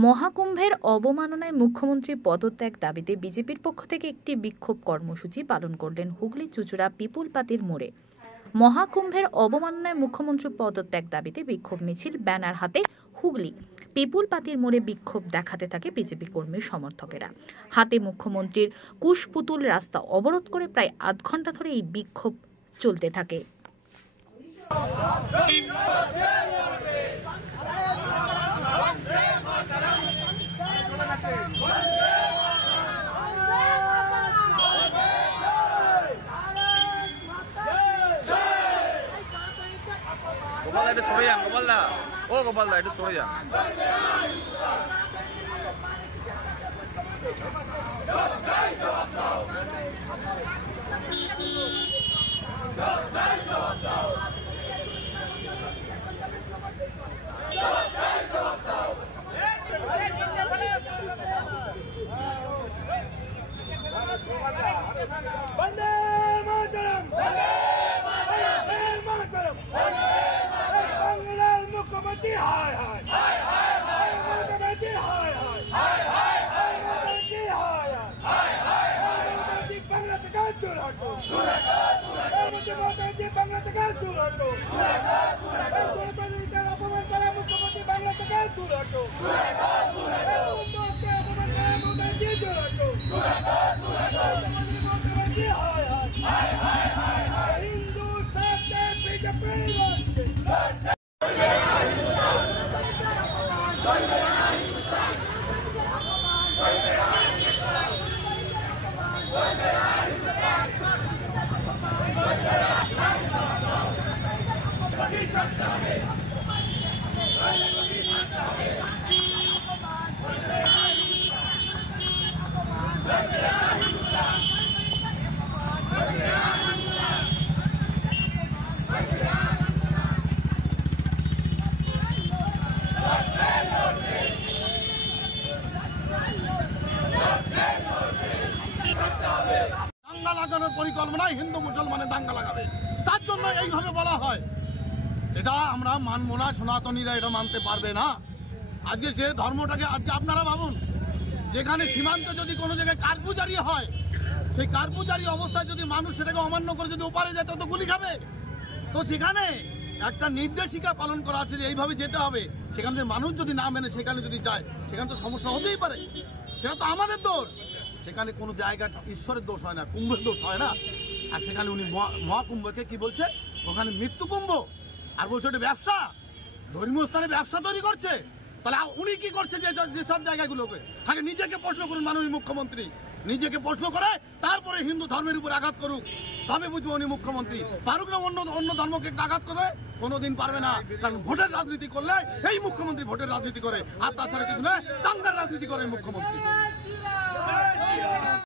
মহাকুম্ভের অবমাননায় মুখ্যমন্ত্রী পদত্যাগ দাবিতে বিজেপির পক্ষ থেকে একটি বিক্ষোভ কর্মসূচি পালন করলেন হুগলি চুঁচুড়া পিপুল পাতির মোড়ে। মহাকুম্ভের অবমাননায় মুখ্যমন্ত্রী পদত্যাগ দাবিতে বিক্ষোভ মিছিল, ব্যানার হাতে হুগলি পিপুল পাতির মোড়ে বিক্ষোভ দেখাতে থাকে বিজেপি কর্মী সমর্থকেরা। হাতে মুখ্যমন্ত্রীর কুশপুতুল রাস্তা অবরোধ করে প্রায় আধ ঘন্টা ধরে এই বিক্ষোভ চলতে থাকে। গোপাল একটু সরে যান, গোপাল দা, ও গোপাল দা একটু সরে যান। বন্দে মাতরম, বন্দে মাতরম, বাংলার মুখ্যমন্ত্রী হায় হায়, মুখ্যমন্ত্রী হায় হায়, মুখ্যমন্ত্রী হায় হায়, মুখ্যমন্ত্রী বাংলা থেকে দূর হটো, মুখ্যমন্ত্রী বাংলা থেকে দূর হটো, মুখ্যমন্ত্রীর অপমান করে মুখ্যমন্ত্রী বাংলা থেকে দূর হটো, মুখ্যমন্ত্রী অপমান করে মুখ্যমন্ত্রী দূর হটো, মুখ্যমন্ত্রী হায় হায়, হিন্দু সাথে বিজেপি লড়ছে। দাঙ্গা লাগানোর পরিকল্পনায় হিন্দু মুসলমানের দাঙ্গা লাগাবে, তার জন্য এইভাবে বলা হয়। এটা আমরা মানবো না, সনাতনীরা এটা মানতে পারবে না। আজকে সে ধর্মটাকে, আজকে আপনারা ভাবুন, যেখানে সীমান্তে যদি কোনো জায়গায় কার্ফিউ জারি হয়, সেই কার্ফিউ জারি অবস্থায় যদি মানুষ সেটাকে অমান্য করে যদি ওপারে যায় তো গুলি খাবে। তো সেখানে একটা নির্দেশিকা পালন করা আছে যে এইভাবে যেতে হবে, সেখানে যে মানুষ যদি না মেনে সেখানে যদি যায়, সেখানে তো সমস্যা হতেই পারে। সেটা তো আমাদের দোষ। সেখানে কোনো জায়গাটা ঈশ্বরের দোষ হয় না, কুম্ভের দোষ হয় না। আর সেখানে উনি মহাকুম্ভকে কি বলছে, ওখানে মৃত্যু কুম্ভ, আর বলছে ওটা ব্যবসা, ধর্মীয় স্থানে ব্যবসা তৈরি করছে। তাহলে উনি কি করছে যে সব জায়গাগুলোকে? আগে নিজেকে প্রশ্ন করুন মাননীয় মুখ্যমন্ত্রী, নিজেকে প্রশ্ন করে তারপরে হিন্দু ধর্মের উপর আঘাত করুক, তবে বুঝবো উনি মুখ্যমন্ত্রী। পারুক না অন্য ধর্মকে আঘাত করে? কোনোদিন পারবে না, কারণ ভোটের রাজনীতি করলে এই মুখ্যমন্ত্রী ভোটের রাজনীতি করে, আর তাছাড়া কিছু না, দাঙ্গার রাজনীতি করে মুখ্যমন্ত্রী।